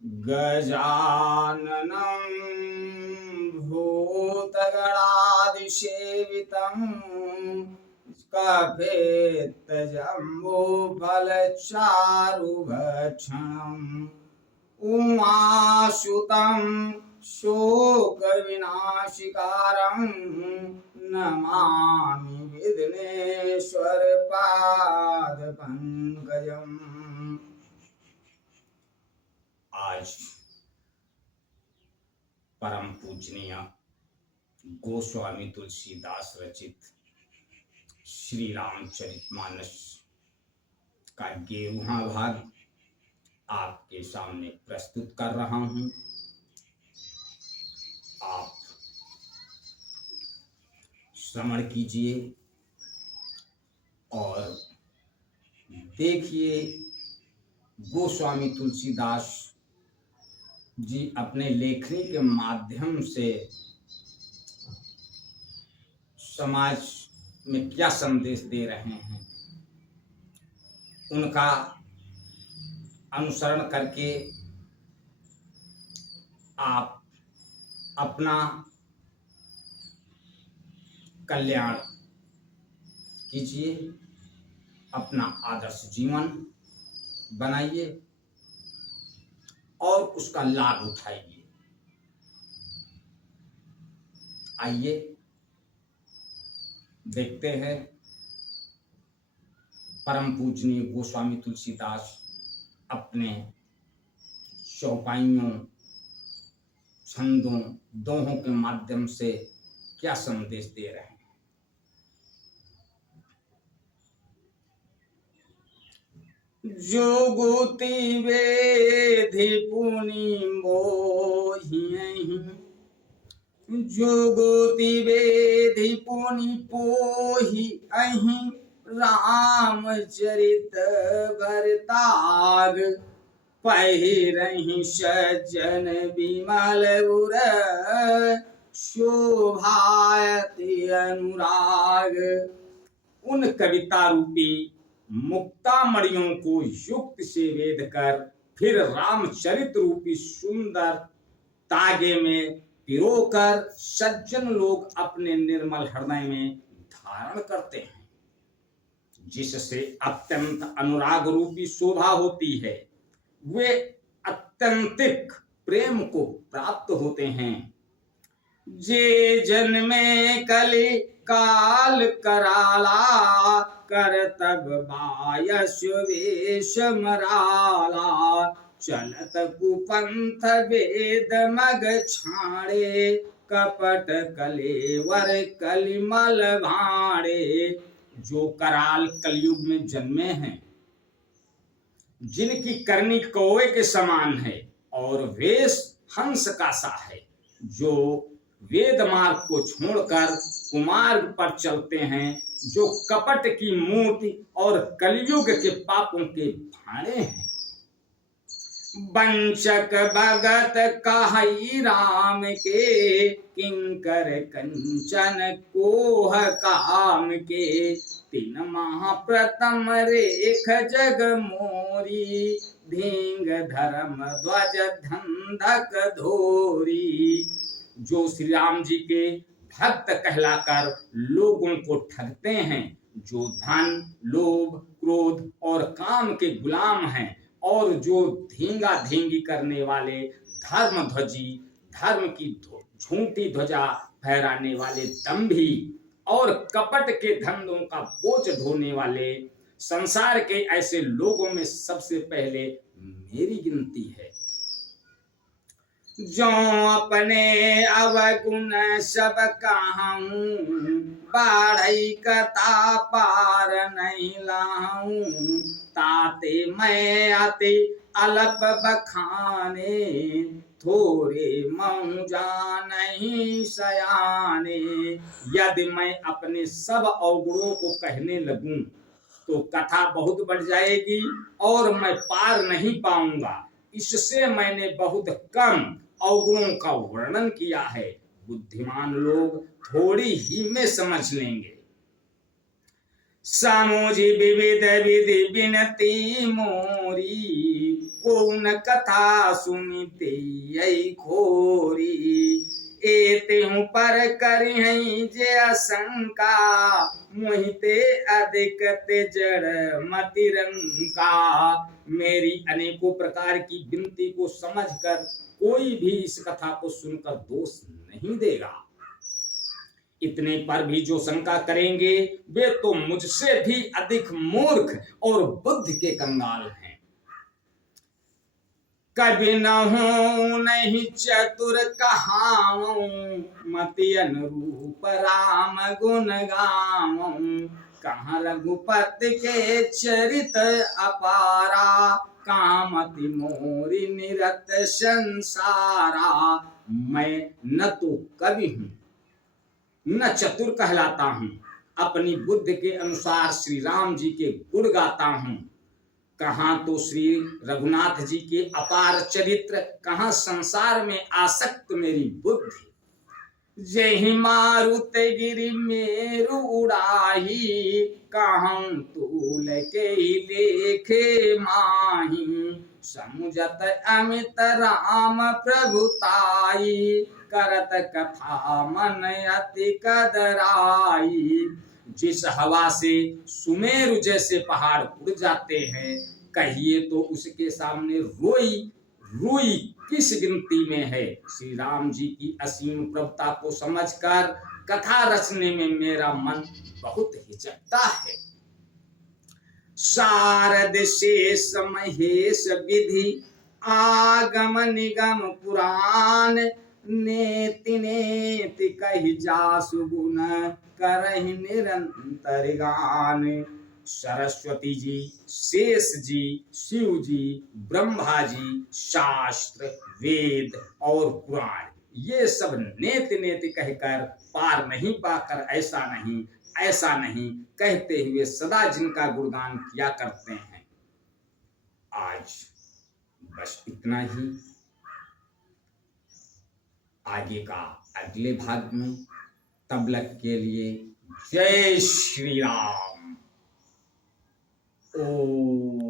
गजाननं भूतगणादिसेवितं कफेत्तजम्बूफलचारुभक्षणम् उमासुतं शोकविनाशिकारं नमामि विघ्नेश्वर पादपङ्कजम्। आज परम पूजनीय गोस्वामी तुलसीदास रचित श्री रामचरितमानस का 11वां भाग आपके सामने प्रस्तुत कर रहा हूं। आप श्रवण कीजिए और देखिए गोस्वामी तुलसीदास जी अपने लेखनी के माध्यम से समाज में क्या संदेश दे रहे हैं, उनका अनुसरण करके आप अपना कल्याण कीजिए, अपना आदर्श जीवन बनाइए और उसका लाभ उठाइए। आइए देखते हैं परम पूजनीय गोस्वामी तुलसीदास अपने चौपाइयों, छंदों, दोहों के माध्यम से क्या संदेश दे रहे हैं। जोगोति वेधि पुनि मोहियहि, जोगोति वेधि पुनि पोहि अहि, रामचरित भरताग पहिरहि सज्जन विमल उर, शोभायति अनुराग। उन कविता रूपी मुक्तामणियों को युक्त से वेद कर फिर रामचरित रूपी सुंदर तागे में पिरोकर सज्जन लोग अपने निर्मल हृदय में धारण करते हैं, जिससे अत्यंत अनुराग रूपी शोभा होती है। वे अत्यंतिक प्रेम को प्राप्त होते हैं। जे जन्मे कलि काल कराला, करतब बायस वेश मराला, चलत कुपंथ वेद मग छाड़े, कपट कलेवर कलिमल भाड़े। जो कराल कलयुग में जन्मे हैं, जिनकी करनी कौवे के समान है और वेश हंस का सा है, जो वेद मार्ग को छोड़कर कुमार्ग पर चलते हैं, जो कपट की मूर्ति और कलयुग के पापों के भाड़े हैं। वंचक भगत कहई राम के, किंकर कंचन कोह काम के। तीन महाप्रथम रेख जग मोरी, धींग धर्म ध्वज धंधक धोरी। जो श्री राम जी के भक्त कहलाकर लोगों को ठगते हैं, जो धन, लोभ, क्रोध और काम के गुलाम हैं, और जो धींगा धींगी करने वाले धर्म ध्वजी, धर्म की झूठी ध्वजा फहराने वाले दंभी और कपट के धंधों का बोझ ढोने वाले, संसार के ऐसे लोगों में सबसे पहले मेरी गिनती है। जो अपने अवगुण सब कहूं, बाढ़ई कथा पार नहीं लाऊं। ताते मैं अति अल्प बखाने, थोड़े मऊँ जानहि सयाने। यदि मैं अपने सब अवगुणों को कहने लगूं तो कथा बहुत बढ़ जाएगी और मैं पार नहीं पाऊंगा। इससे मैंने बहुत कम अवगुणों का वर्णन किया है। बुद्धिमान लोग थोड़ी ही में समझ लेंगे। समूझी विविध विधि विनती मोरी, को न कथा सुनते यही खोरी। एते हूँ पर करी हैं जे आशंका, मोहिते अधिक ते जड़ मति रंका। मेरी अनेकों प्रकार की विनती को समझकर कोई भी इस कथा को सुनकर दोष नहीं देगा। इतने पर भी जो शंका करेंगे वे तो मुझसे भी अधिक मूर्ख और बुद्धि के कंगाल हैं। कभी न हो नहीं चतुर कहाऊं, मति अनुरूप राम गुण गाऊं। कहाँ रघुपति के चरित अपारा, कामति मोरी निरत संसारा। मैं न तो कवि हूँ न चतुर कहलाता हूँ, अपनी बुद्धि के अनुसार श्री राम जी के गुण गाता हूँ। कहाँ तो श्री रघुनाथ जी के अपार चरित्र, कहाँ संसार में आसक्त मेरी बुद्धि। जय मारुत गिरि मेरु उड़ाही, कहाँ तूल के लेखे माही। समुझत अमित राम प्रभुताई, करत कथा मन अति कदराई। जिस हवा से सुमेरु जैसे पहाड़ उड़ जाते हैं, कहिए तो उसके सामने रोई रोई किस गिनती में है। श्री राम जी की असीम प्रभुता को समझकर कथा रचने में मेरा मन बहुत हिचकता है। शारद शेष महेश विधि, आगम निगम पुराण। नेति नेति कहि जासु गुण, करहि निरंतर गान। सरस्वती जी, शेष जी, शिव जी, ब्रह्मा जी, शास्त्र, वेद और पुराण, ये सब नेति नेति कहकर पार नहीं पाकर ऐसा नहीं कहते हुए सदा जिनका गुणगान किया करते हैं। आज बस इतना ही। आगे का अगले भाग में, तब तक के लिए जय श्री राम। ओम।